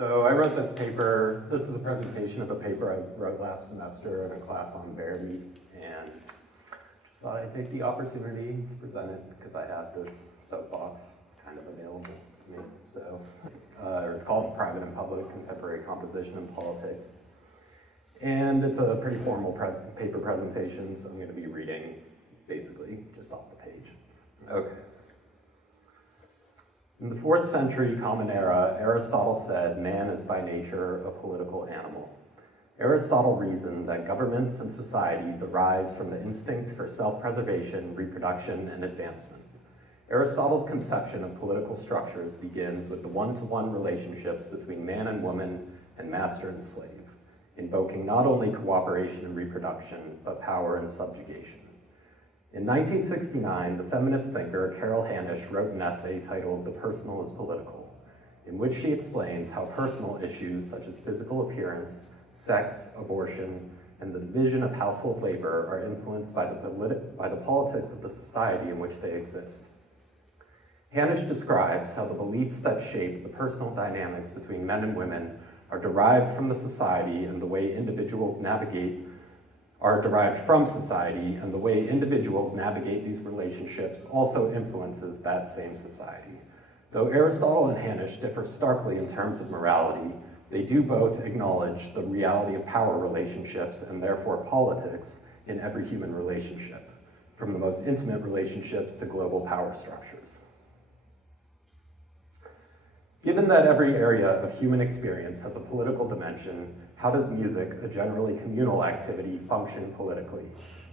So I wrote this paper. This is a presentation of a paper I wrote last semester in a class on Verdi, and just thought I'd take the opportunity to present it because I have this soapbox kind of available to me. So it's called Private and Public Contemporary Composition and Politics. And it's a pretty formal paper presentation, so I'm going to be reading basically just off the page. Okay. In the 4th century Common Era, Aristotle said, man is by nature a political animal. Aristotle reasoned that governments and societies arise from the instinct for self-preservation, reproduction, and advancement. Aristotle's conception of political structures begins with the one-to-one relationships between man and woman and master and slave, invoking not only cooperation and reproduction, but power and subjugation. In 1969, the feminist thinker Carol Hanisch wrote an essay titled "The Personal is Political," in which she explains how personal issues such as physical appearance, sex, abortion, and the division of household labor are influenced by the politics of the society in which they exist. Hanisch describes how the beliefs that shape the personal dynamics between men and women are derived from society and the way individuals navigate these relationships also influences that same society. Though Aristotle and Hanisch differ starkly in terms of morality, they do both acknowledge the reality of power relationships and therefore politics in every human relationship, from the most intimate relationships to global power structures. Given that every area of human experience has a political dimension, how does music, a generally communal activity, function politically?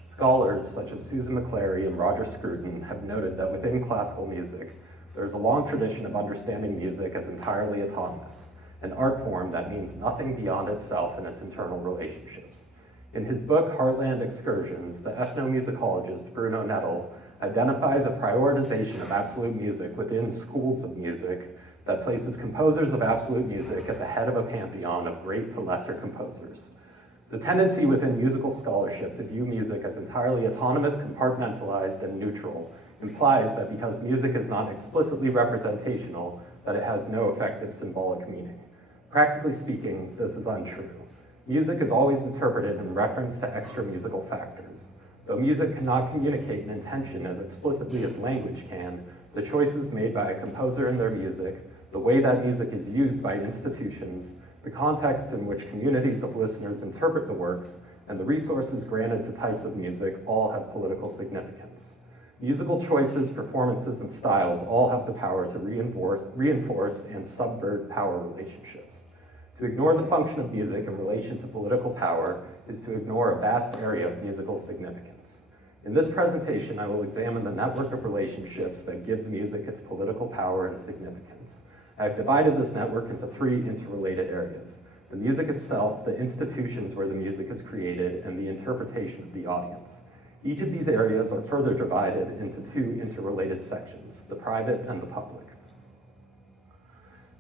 Scholars such as Susan McClary and Roger Scruton have noted that within classical music, there is a long tradition of understanding music as entirely autonomous, an art form that means nothing beyond itself and its internal relationships. In his book, Heartland Excursions, the ethnomusicologist Bruno Nettel identifies a prioritization of absolute music within schools of music that places composers of absolute music at the head of a pantheon of great to lesser composers. The tendency within musical scholarship to view music as entirely autonomous, compartmentalized, and neutral implies that because music is not explicitly representational, that it has no effective symbolic meaning. Practically speaking, this is untrue. Music is always interpreted in reference to extra musical factors. Though music cannot communicate an intention as explicitly as language can, the choices made by a composer in their music, the way that music is used by institutions, the context in which communities of listeners interpret the works, and the resources granted to types of music all have political significance. Musical choices, performances, and styles all have the power to reinforce and subvert power relationships. To ignore the function of music in relation to political power is to ignore a vast area of musical significance. In this presentation, I will examine the network of relationships that gives music its political power and significance. I've divided this network into 3 interrelated areas: the music itself, the institutions where the music is created, and the interpretation of the audience. Each of these areas are further divided into 2 interrelated sections, the private and the public.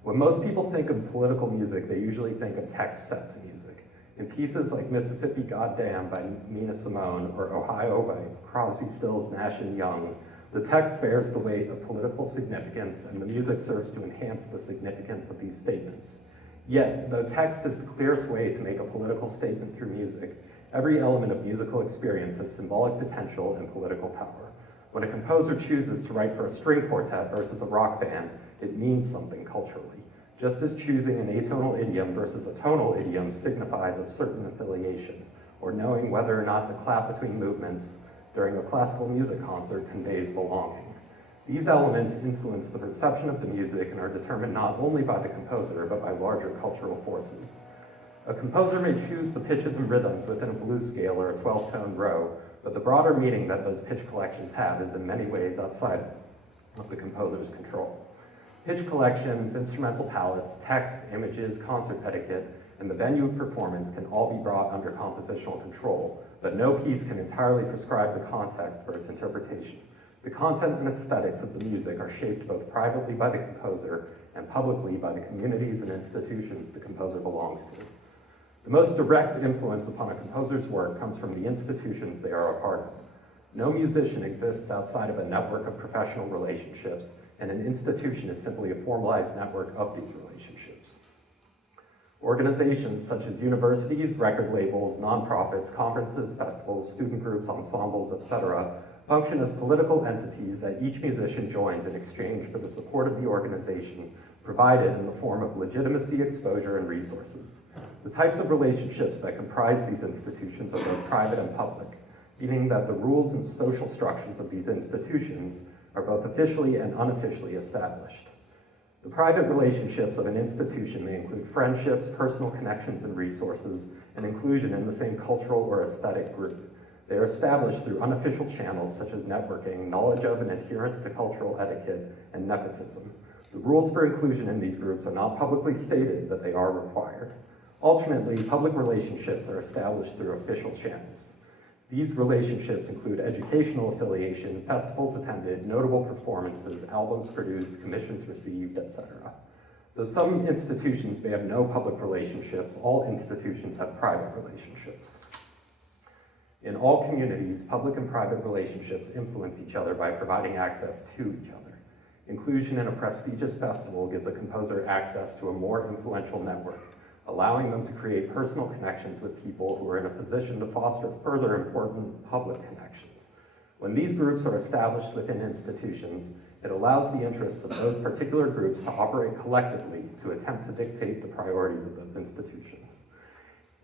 When most people think of political music, they usually think of text set to music. In pieces like Mississippi Goddam by Nina Simone or Ohio by Crosby, Stills, Nash & Young, the text bears the weight of political significance and the music serves to enhance the significance of these statements. Yet, though text is the clearest way to make a political statement through music, every element of musical experience has symbolic potential and political power. When a composer chooses to write for a string quartet versus a rock band, it means something culturally. Just as choosing an atonal idiom versus a tonal idiom signifies a certain affiliation, or knowing whether or not to clap between movements during a classical music concert conveys belonging. These elements influence the perception of the music and are determined not only by the composer, but by larger cultural forces. A composer may choose the pitches and rhythms within a blues scale or a 12-tone row, but the broader meaning that those pitch collections have is in many ways outside of the composer's control. Pitch collections, instrumental palettes, text, images, concert etiquette, and the venue of performance can all be brought under compositional control, but no piece can entirely prescribe the context for its interpretation. The content and aesthetics of the music are shaped both privately by the composer and publicly by the communities and institutions the composer belongs to. The most direct influence upon a composer's work comes from the institutions they are a part of. No musician exists outside of a network of professional relationships, and an institution is simply a formalized network of these relationships. Organizations such as universities, record labels, nonprofits, conferences, festivals, student groups, ensembles, etc., function as political entities that each musician joins in exchange for the support of the organization provided in the form of legitimacy, exposure, and resources. The types of relationships that comprise these institutions are both private and public, meaning that the rules and social structures of these institutions are both officially and unofficially established. The private relationships of an institution may include friendships, personal connections and resources, and inclusion in the same cultural or aesthetic group. They are established through unofficial channels such as networking, knowledge of and adherence to cultural etiquette, and nepotism. The rules for inclusion in these groups are not publicly stated, but they are required. Alternately, public relationships are established through official channels. These relationships include educational affiliation, festivals attended, notable performances, albums produced, commissions received, etc. Though some institutions may have no public relationships, all institutions have private relationships. In all communities, public and private relationships influence each other by providing access to each other. Inclusion in a prestigious festival gives a composer access to a more influential network, allowing them to create personal connections with people who are in a position to foster further important public connections. When these groups are established within institutions, it allows the interests of those particular groups to operate collectively to attempt to dictate the priorities of those institutions.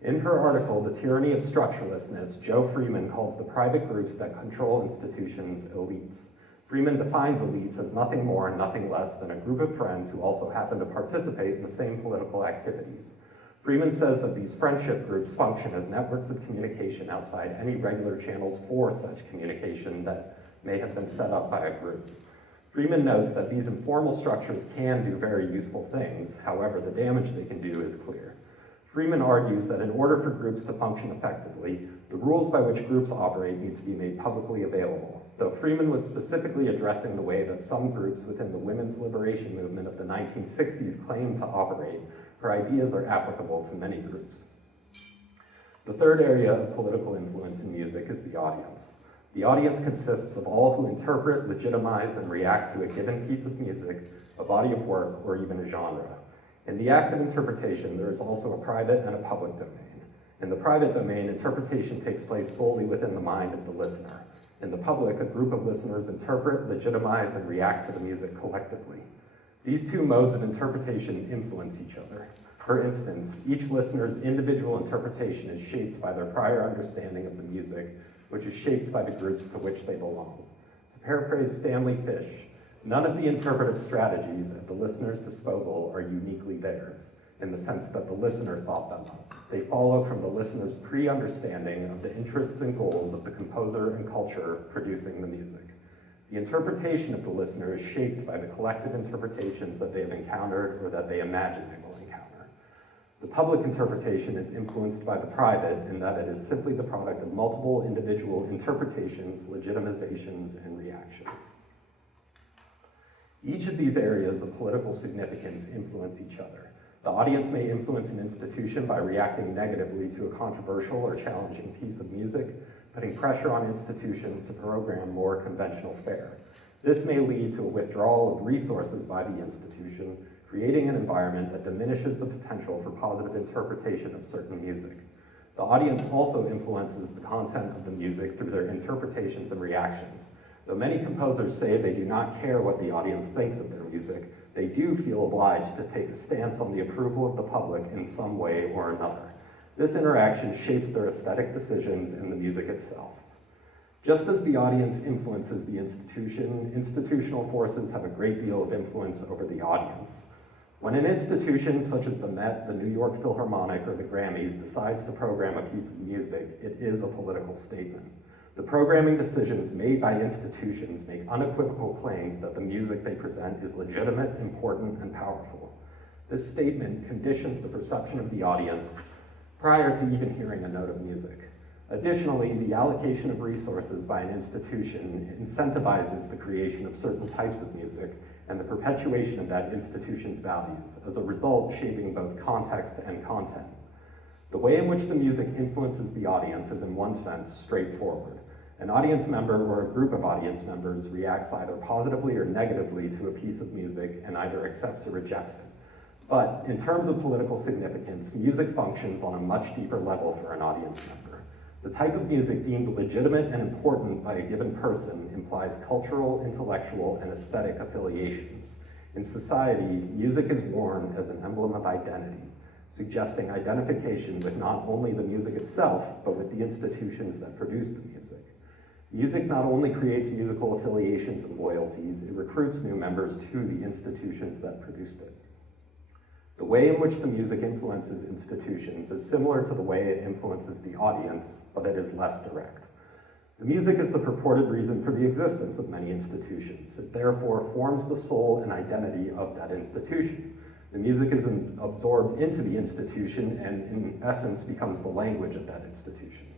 In her article, The Tyranny of Structurelessness, Jo Freeman calls the private groups that control institutions elites. Freeman defines elites as nothing more and nothing less than a group of friends who also happen to participate in the same political activities. Freeman says that these friendship groups function as networks of communication outside any regular channels for such communication that may have been set up by a group. Freeman notes that these informal structures can do very useful things, however, the damage they can do is clear. Freeman argues that in order for groups to function effectively, the rules by which groups operate need to be made publicly available. Though Freeman was specifically addressing the way that some groups within the women's liberation movement of the 1960s claimed to operate, her ideas are applicable to many groups. The third area of political influence in music is the audience. The audience consists of all who interpret, legitimize, and react to a given piece of music, a body of work, or even a genre. In the act of interpretation, there is also a private and a public domain. In the private domain, interpretation takes place solely within the mind of the listener. In the public, a group of listeners interpret, legitimize, and react to the music collectively. These two modes of interpretation influence each other. For instance, each listener's individual interpretation is shaped by their prior understanding of the music, which is shaped by the groups to which they belong. To paraphrase Stanley Fish, none of the interpretive strategies at the listener's disposal are uniquely theirs, in the sense that the listener thought them up. They follow from the listener's pre-understanding of the interests and goals of the composer and culture producing the music. The interpretation of the listener is shaped by the collective interpretations that they have encountered or that they imagine they will encounter. The public interpretation is influenced by the private in that it is simply the product of multiple individual interpretations, legitimizations, and reactions. Each of these areas of political significance influence each other. The audience may influence an institution by reacting negatively to a controversial or challenging piece of music, putting pressure on institutions to program more conventional fare. This may lead to a withdrawal of resources by the institution, creating an environment that diminishes the potential for positive interpretation of certain music. The audience also influences the content of the music through their interpretations and reactions. Though many composers say they do not care what the audience thinks of their music, they do feel obliged to take a stance on the approval of the public in some way or another. This interaction shapes their aesthetic decisions and the music itself. Just as the audience influences the institution, institutional forces have a great deal of influence over the audience. When an institution such as the Met, the New York Philharmonic, or the Grammys decides to program a piece of music, it is a political statement. The programming decisions made by institutions make unequivocal claims that the music they present is legitimate, important, and powerful. This statement conditions the perception of the audience prior to even hearing a note of music. Additionally, the allocation of resources by an institution incentivizes the creation of certain types of music and the perpetuation of that institution's values, as a result shaping both context and content. The way in which the music influences the audience is in one sense straightforward. An audience member or a group of audience members reacts either positively or negatively to a piece of music and either accepts or rejects it. But in terms of political significance, music functions on a much deeper level for an audience member. The type of music deemed legitimate and important by a given person implies cultural, intellectual, and aesthetic affiliations. In society, music is worn as an emblem of identity, suggesting identification with not only the music itself, but with the institutions that produce the music. Music not only creates musical affiliations and loyalties, it recruits new members to the institutions that produced it. The way in which the music influences institutions is similar to the way it influences the audience, but it is less direct. The music is the purported reason for the existence of many institutions. It therefore forms the soul and identity of that institution. The music is absorbed into the institution and in essence becomes the language of that institution.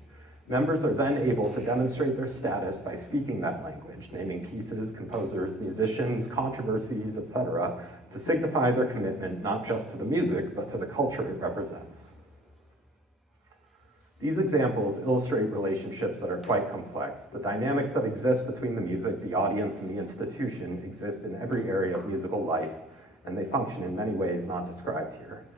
Members are then able to demonstrate their status by speaking that language, naming pieces, composers, musicians, controversies, etc., to signify their commitment not just to the music, but to the culture it represents. These examples illustrate relationships that are quite complex. The dynamics that exist between the music, the audience, and the institution exist in every area of musical life, and they function in many ways not described here.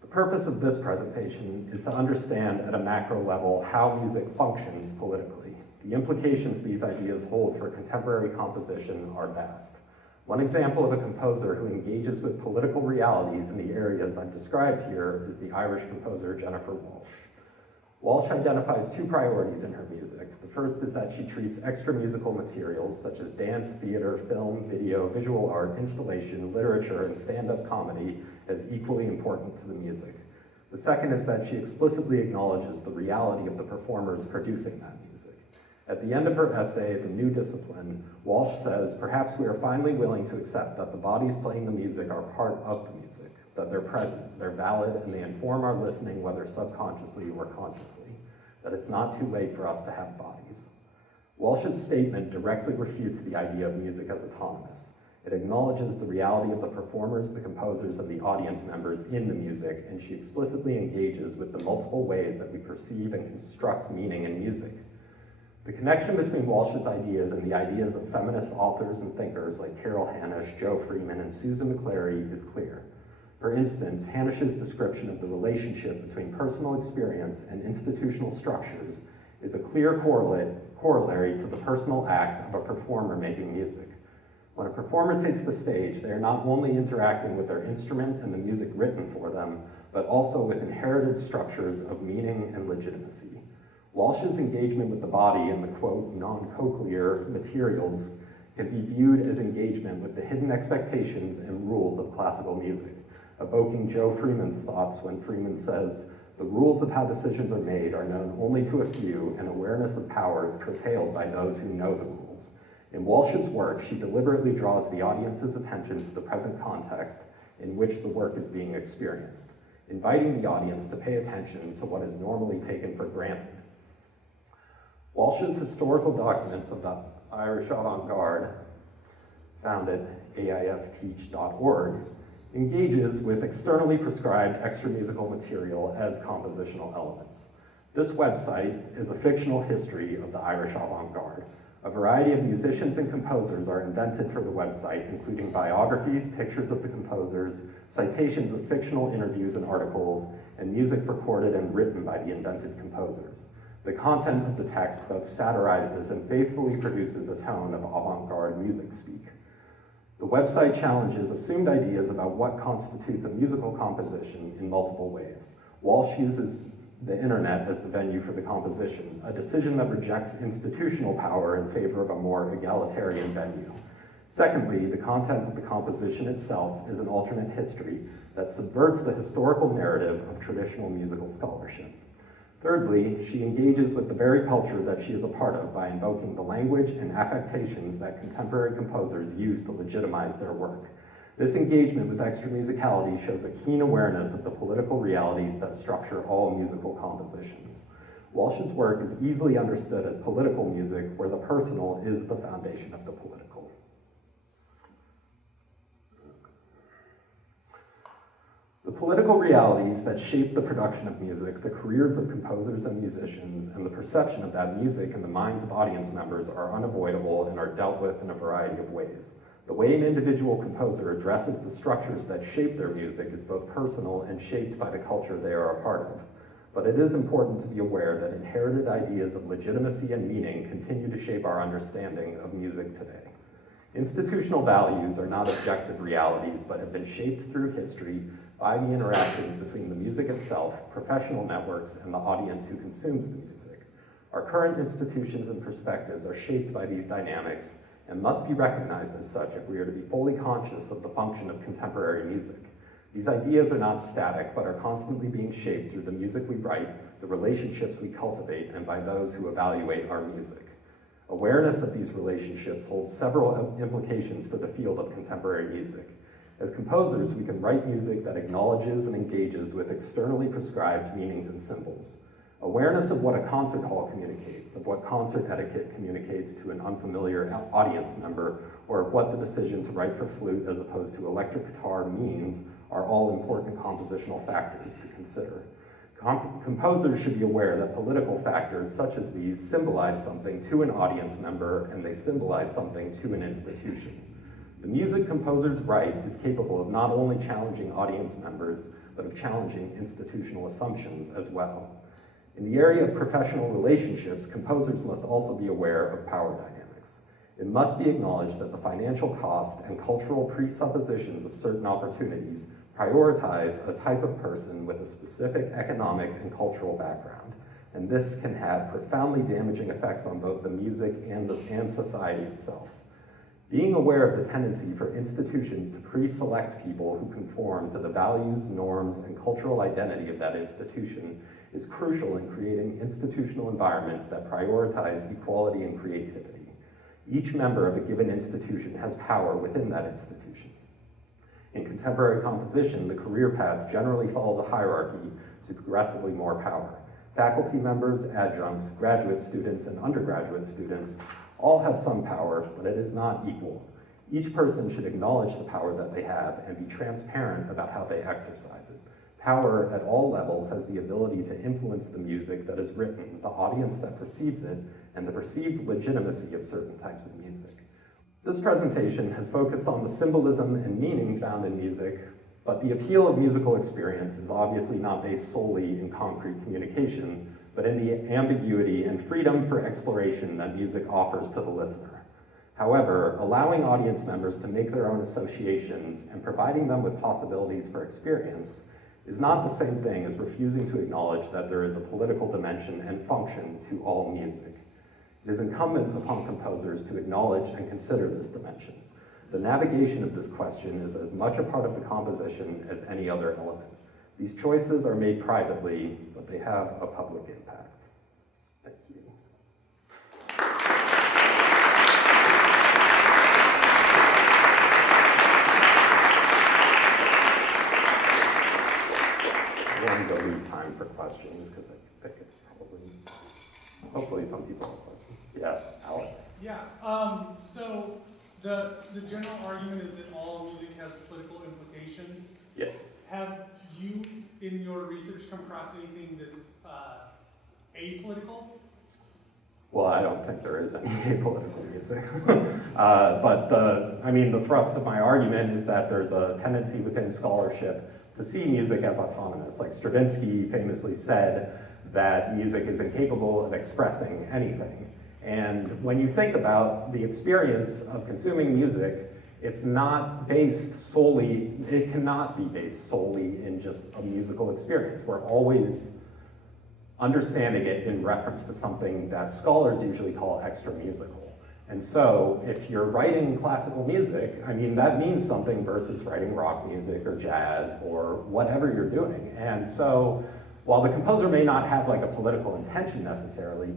The purpose of this presentation is to understand at a macro level how music functions politically. The implications these ideas hold for contemporary composition are vast. One example of a composer who engages with political realities in the areas I've described here is the Irish composer Jennifer Walshe. Walshe identifies two priorities in her music. The first is that she treats extra musical materials such as dance, theater, film, video, visual art, installation, literature, and stand-up comedy as equally important to the music. The second is that she explicitly acknowledges the reality of the performers producing that music. At the end of her essay, The New Discipline, Walshe says, "Perhaps we are finally willing to accept that the bodies playing the music are part of the music, that they're present, they're valid, and they inform our listening whether subconsciously or consciously, that it's not too late for us to have bodies." Walsh's statement directly refutes the idea of music as autonomous. It acknowledges the reality of the performers, the composers, and the audience members in the music, and she explicitly engages with the multiple ways that we perceive and construct meaning in music. The connection between Walsh's ideas and the ideas of feminist authors and thinkers like Carol Hanisch, Joe Freeman, and Susan McClary is clear. For instance, Hanisch's description of the relationship between personal experience and institutional structures is a clear corollary to the personal act of a performer making music. When a performer takes the stage, they are not only interacting with their instrument and the music written for them, but also with inherited structures of meaning and legitimacy. Walsh's engagement with the body and the, quote, non-cochlear materials can be viewed as engagement with the hidden expectations and rules of classical music, evoking Joe Freeman's thoughts when Freeman says, "The rules of how decisions are made are known only to a few, and awareness of power is curtailed by those who know the rules." In Walsh's work, she deliberately draws the audience's attention to the present context in which the work is being experienced, inviting the audience to pay attention to what is normally taken for granted. Walsh's historical documents of the Irish avant-garde, found at aisteach.org, engages with externally prescribed extra musical material as compositional elements. This website is a fictional history of the Irish avant-garde. A variety of musicians and composers are invented for the website, including biographies, pictures of the composers, citations of fictional interviews and articles, and music recorded and written by the invented composers. The content of the text both satirizes and faithfully produces a tone of avant-garde music speak. The website challenges assumed ideas about what constitutes a musical composition in multiple ways. Walshe uses the internet as the venue for the composition, a decision that rejects institutional power in favor of a more egalitarian venue. Secondly, the content of the composition itself is an alternate history that subverts the historical narrative of traditional musical scholarship. Thirdly, she engages with the very culture that she is a part of by invoking the language and affectations that contemporary composers use to legitimize their work. This engagement with extra musicality shows a keen awareness of the political realities that structure all musical compositions. Walsh's work is easily understood as political music, where the personal is the foundation of the political. The political realities that shape the production of music, the careers of composers and musicians, and the perception of that music in the minds of audience members are unavoidable and are dealt with in a variety of ways. The way an individual composer addresses the structures that shape their music is both personal and shaped by the culture they are a part of. But it is important to be aware that inherited ideas of legitimacy and meaning continue to shape our understanding of music today. Institutional values are not objective realities, but have been shaped through history by the interactions between the music itself, professional networks, and the audience who consumes the music. Our current institutions and perspectives are shaped by these dynamics and must be recognized as such if we are to be fully conscious of the function of contemporary music. These ideas are not static, but are constantly being shaped through the music we write, the relationships we cultivate, and by those who evaluate our music. Awareness of these relationships holds several implications for the field of contemporary music. As composers, we can write music that acknowledges and engages with externally prescribed meanings and symbols. Awareness of what a concert hall communicates, of what concert etiquette communicates to an unfamiliar audience member, or of what the decision to write for flute as opposed to electric guitar means are all important compositional factors to consider. Composers should be aware that political factors such as these symbolize something to an audience member and they symbolize something to an institution. The music composers write is capable of not only challenging audience members, but of challenging institutional assumptions as well. In the area of professional relationships, composers must also be aware of power dynamics. It must be acknowledged that the financial cost and cultural presuppositions of certain opportunities prioritize a type of person with a specific economic and cultural background, and this can have profoundly damaging effects on both the music and society itself. Being aware of the tendency for institutions to pre-select people who conform to the values, norms, and cultural identity of that institution is crucial in creating institutional environments that prioritize equality and creativity. Each member of a given institution has power within that institution. In contemporary composition, the career path generally follows a hierarchy to progressively more power. Faculty members, adjuncts, graduate students, and undergraduate students all have some power, but it is not equal. Each person should acknowledge the power that they have and be transparent about how they exercise it. Power at all levels has the ability to influence the music that is written, the audience that perceives it, and the perceived legitimacy of certain types of music. This presentation has focused on the symbolism and meaning found in music, but the appeal of musical experience is obviously not based solely in concrete communication, but in the ambiguity and freedom for exploration that music offers to the listener. However, allowing audience members to make their own associations and providing them with possibilities for experience is not the same thing as refusing to acknowledge that there is a political dimension and function to all music. It is incumbent upon composers to acknowledge and consider this dimension. The navigation of this question is as much a part of the composition as any other element. These choices are made privately, but they have a public impact. Thank you. I'm going to leave time for questions because I think it's probably, hopefully some people have questions. Yeah, Alex. Yeah, so the general argument is that all music has political implications. Yes. Have you, in your research, come across anything that's apolitical? Well, I don't think there is any apolitical music. But the thrust of my argument is that there's a tendency within scholarship to see music as autonomous. Like Stravinsky famously said that music is incapable of expressing anything. And when you think about the experience of consuming music, it's not based solely, it cannot be based solely in just a musical experience. We're always understanding it in reference to something that scholars usually call extra musical. And so if you're writing classical music, that means something versus writing rock music or jazz or whatever you're doing. And so while the composer may not have like a political intention necessarily,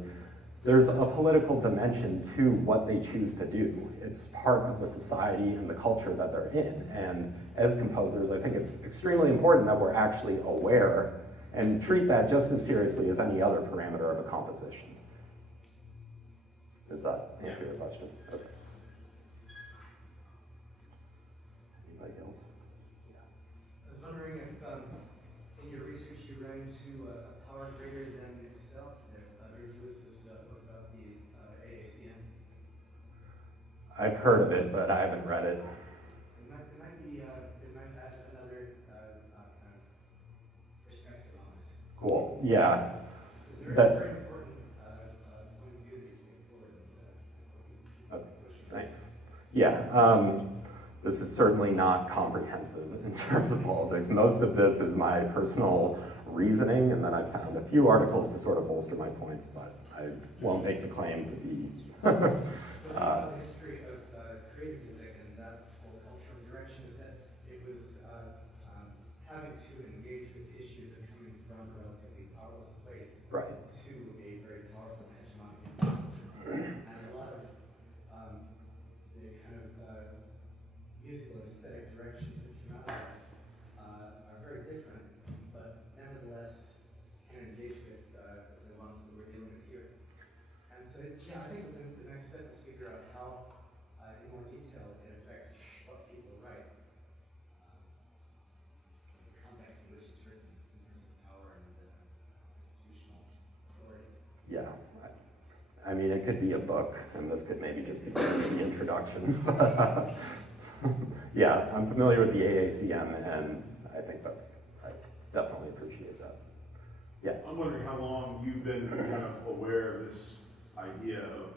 there's a political dimension to what they choose to do. It's part of the society and the culture that they're in. And as composers, I think it's extremely important that we're actually aware and treat that just as seriously as any other parameter of a composition. Does that answer your question? Okay. Anybody else? I was wondering if in your research you ran into a power greater than itself. Urge Lewis is what about the AACM? I've heard of it, but I haven't read it. It might add another kind of perspective on this. Cool, yeah. It's very, That- very important point of view that you put forward. Thanks. Yeah, this is certainly not comprehensive in terms of politics. Most of this is my personal reasoning, and then I found a few articles to sort of bolster my points, but I won't make the claim to be. The history of creative music and that whole cultural direction is that it was having to engage with issues that are coming from a relatively powerless place Right. to a very powerful hegemonic music culture. And a lot of the kind of musical aesthetic directions that came out of that are very different, but nevertheless can engage with the ones that we're dealing with here. And so, yeah, I think the next step is to figure out how, in more detail, it affects what people write, the context in which it's written in terms of power and institutional authority. Yeah, I mean, it could be a book, and this could maybe just be the introduction. Yeah, I'm familiar with the AACM, and I think I definitely appreciate that. Yeah. I'm wondering how long you've been kind of aware of this idea of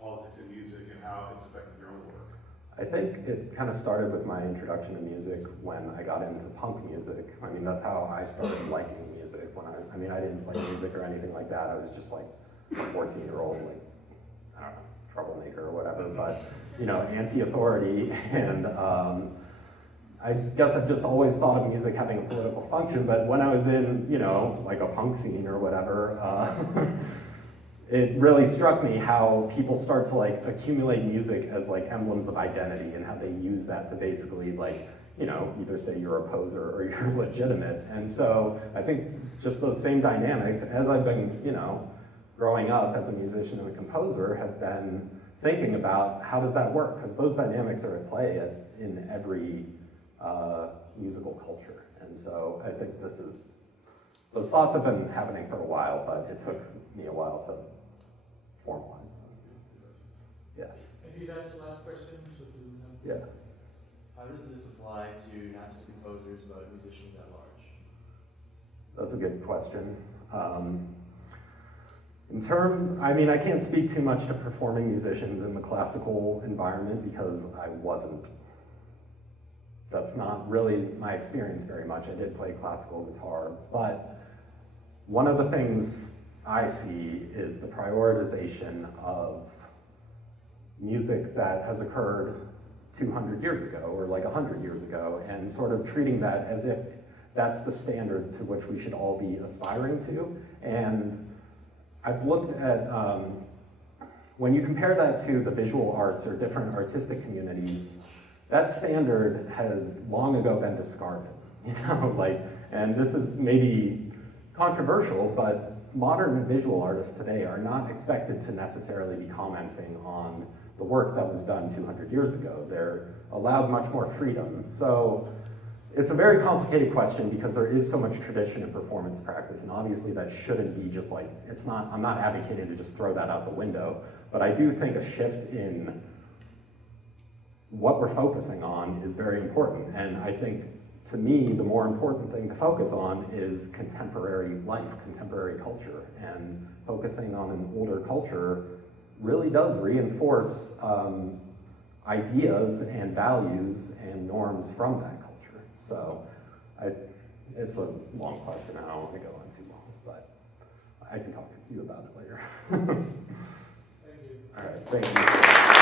politics and music and how it's affected your own work. I think it kind of started with my introduction to music when I got into punk music. I mean, that's how I started liking music. When I mean, I didn't play music or anything like that. I was just like a 14-year-old, like, I don't know, troublemaker or whatever, but, you know, anti-authority. And I guess I've just always thought of music having a political function, but when I was in, you know, like a punk scene or whatever, it really struck me how people start to like accumulate music as like emblems of identity and how they use that to basically like, you know, either say you're a poser or you're legitimate. And so I think just those same dynamics, as I've been, you know, growing up as a musician and a composer, have been thinking about how does that work? Because those dynamics are at play in every musical culture. And so I think those thoughts have been happening for a while, but it took me a while to formalize them. Yeah. Maybe that's the last question, so do we have? Yeah. How does this apply to not just composers, but musicians at large? That's a good question. In terms, I mean, I can't speak too much to performing musicians in the classical environment because I wasn't. That's not really my experience very much. I did play classical guitar, but one of the things I see is the prioritization of music that has occurred 200 years ago or like 100 years ago, and sort of treating that as if that's the standard to which we should all be aspiring to. And I've looked at, when you compare that to the visual arts or different artistic communities, that standard has long ago been discarded, you know, like, and this is maybe controversial, but modern visual artists today are not expected to necessarily be commenting on the work that was done 200 years ago. They're allowed much more freedom. So it's a very complicated question because there is so much tradition in performance practice, and obviously that shouldn't be just like, it's not, I'm not advocating to just throw that out the window, but I do think a shift in what we're focusing on is very important. And I think, to me, the more important thing to focus on is contemporary life, contemporary culture. And focusing on an older culture really does reinforce ideas and values and norms from that culture. So it's a long question. I don't want to go on too long, but I can talk to you about it later. Thank you. All right, thank you.